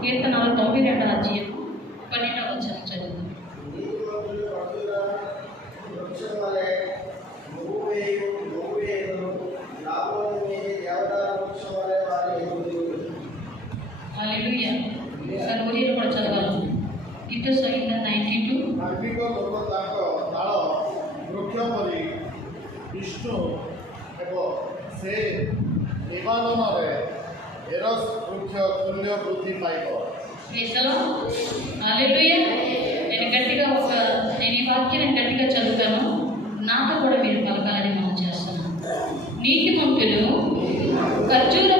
ಕೀರ್ತನವ ತೊಂಬತ್ತೆರಡರ ಅಜ್ಜಿಯನ್ನು ಪನ್ನೆರಡವ ವಚನ ಚದುವು సార్ ఊరిలో కూడా చదవాలి ఇటు సైన్ నైన్టీ టూ నల్పికో గొప్ప తాక నాళ వృక్ష పరి విష్ణు ଏବଂ ସେ ନିବାଦନରେ এরস వృక్ష পুণ্য వృద్ధి పైన నేను గట్టిగా ఒక నేను ఈ వాక్యం గట్టిగా చదువుతాను. నాతో కూడా మీరు పలకాలని మనం చేస్తున్నాను నీతి మొక్కలు ఖర్జూర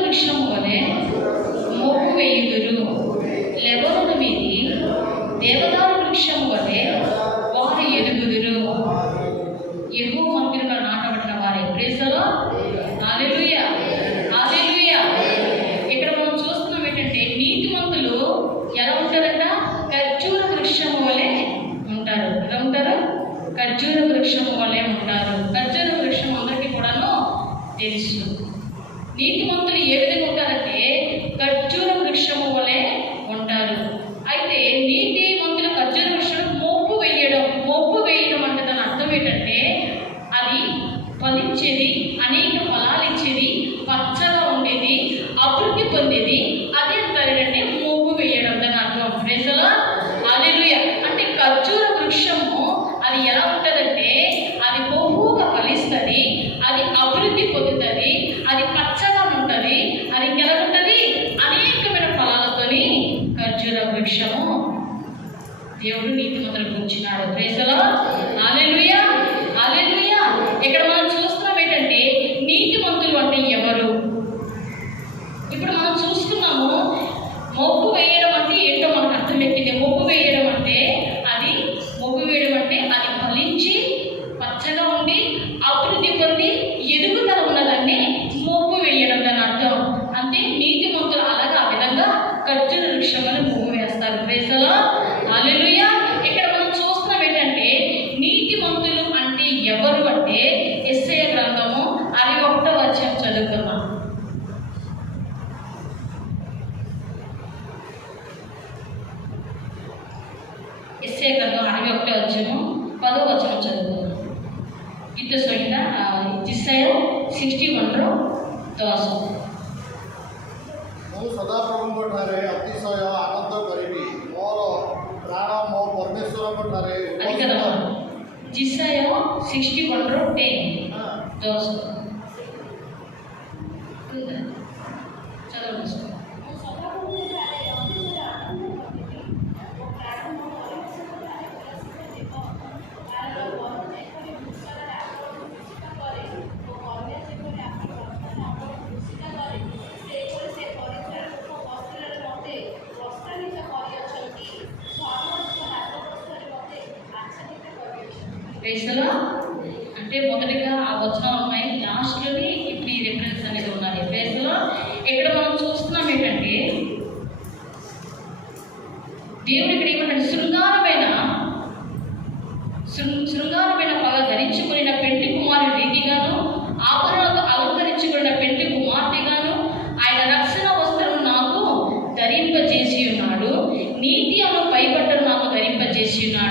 ఖర్జూర వృక్షం వలె ఉంటారు. ఖర్జూర వృక్షం అందరికీ కూడాను తెలుసు. నీతిమంతులు ఏ ମୁଁ ସଦାପ୍ରଭୁଙ୍କ ଠାରେ ଅତିଶୟ ଆନନ୍ଦ କରିବି ମୋର ପ୍ରାଣ ମୋ ପରମେଶ୍ୱରଙ୍କ ଠାରେ ଜିସାୟ ସିକ୍ସଟି ୱାନ୍ର ଟେନ୍ ଦଶ ప్రేసలో అంటే మొదటిగా ఆ వచ్చిన అమ్మాయి లాస్ట్లోని ఇప్పుడు ఈ రిఫరెన్స్ అనేది ఉన్నది ప్రేసలో ఇక్కడ మనం చూస్తున్నాం ఏంటంటే దేవుడు ఇక్కడ ఏమంటే శృంగారమైన శృంగారమైన పగ ధరించుకున్న పెంటి కుమారుడు రీతిగాను ఆభరణతో అలంకరించుకున్న పెంటి కుమార్తెగాను ఆయన రక్షణ వస్త్రం నాకు ధరింపజేసి ఉన్నాడు. నీతి అను పైబట్టను నాకు ధరింపజేసి ఉన్నాడు.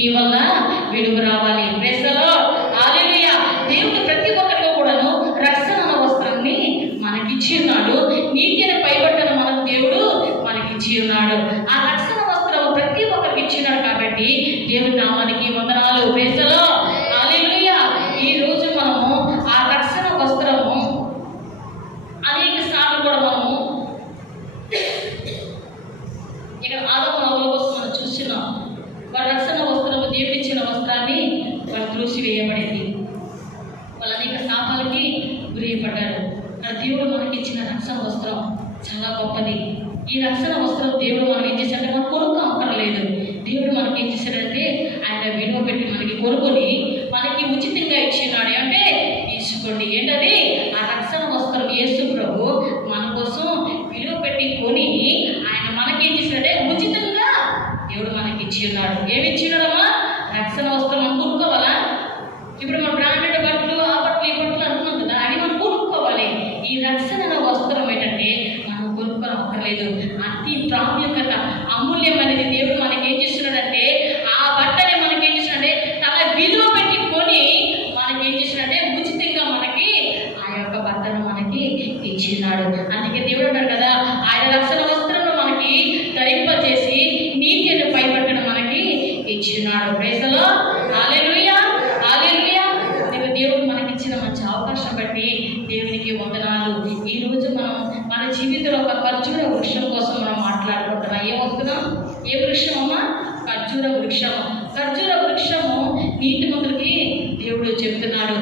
నీ వల్ల వెలుగు రావాలి. చేయబడింది. వాళ్ళ అనేక శాపాలకి గురి పడ్డారు కానీ దేవుడు మనకి ఇచ్చిన రక్షణ వస్త్రం చాలా గొప్పది. ఈ రక్షణ వస్త్రం దేవుడు మనం ఏం చేశాడో జీవితంలో ఒక ఖర్జూర వృక్షం కోసం మనం మాట్లాడుకుంటున్నాం. ఏమవుతున్నాం ఏ వృక్షం అమ్మా? ఖర్జూర వృక్షము ఖర్జూర వృక్షము నీతిమంతులకి దేవుడు చెప్తున్నాడు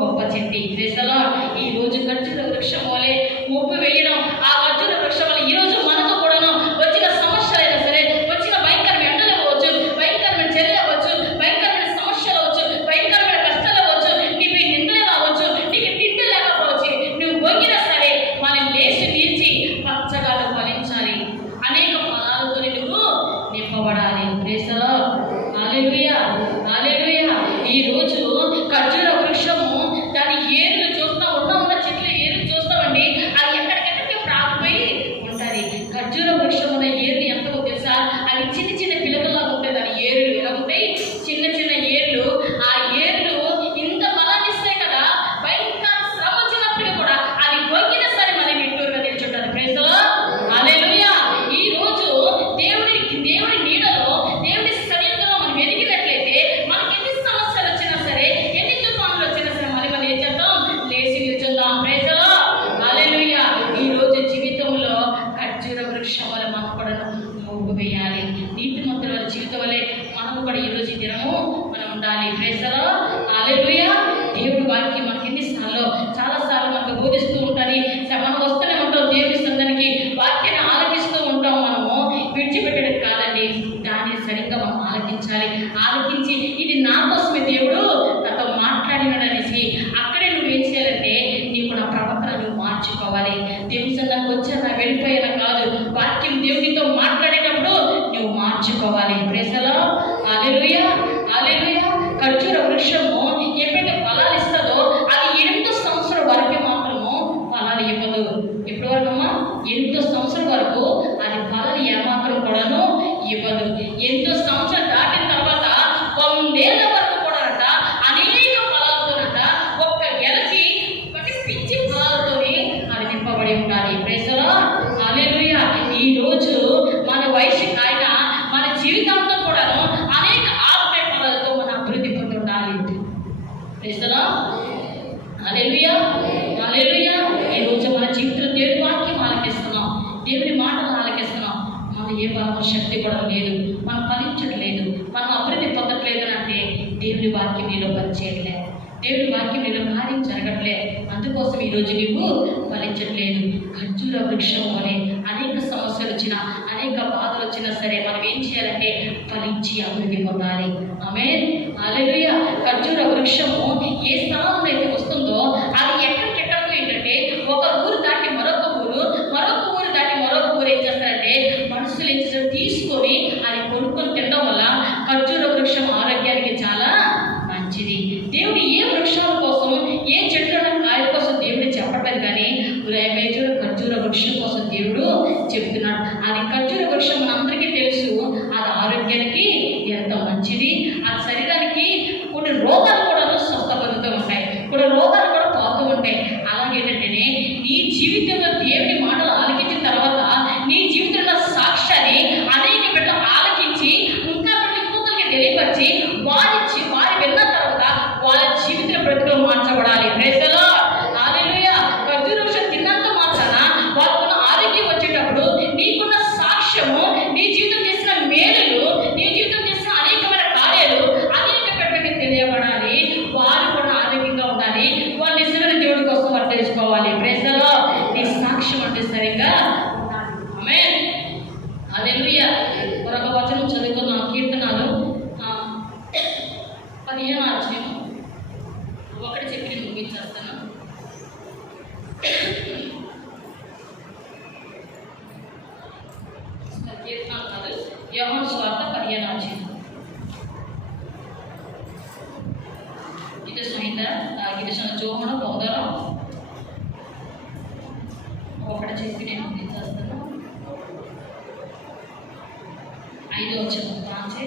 గొప్ప చెంది ఈ రోజు గట్టుల వృక్షం వలె మొప్పు వేయడం ఆ ఉండాలి. ప్రేసలో అలెలుయ దేవుడు వారికి మనకి ఎన్నిసార్లు చాలా సార్లు మనకు బోధిస్తూ ఉంటుంది మనం వస్తూనే ఉంటాం దేవుడి సందరికి వాక్యాన్ని ఆలకిస్తూ ఉంటాం మనము. విడిచిపెట్టడం కాదండి. దాన్ని సరిగ్గా మనం ఆలకించాలి. ఆలకించి ఇది నా కోసమే దేవుడు నాతో మాట్లాడినాడనేసి అక్కడే నువ్వు ఏం చేయాలంటే నీకు నా ప్రవర్తన నువ్వు మార్చుకోవాలి. దేవుడి వచ్చి వచ్చాక వెళ్ళిపోయేలా కాదు. వాక్యం దేవుడితో మాట్లాడేటప్పుడు నువ్వు మార్చుకోవాలి. ప్రేసలో అలెలుయ అలెలుయ ఐదో వచ్చిన దాంచే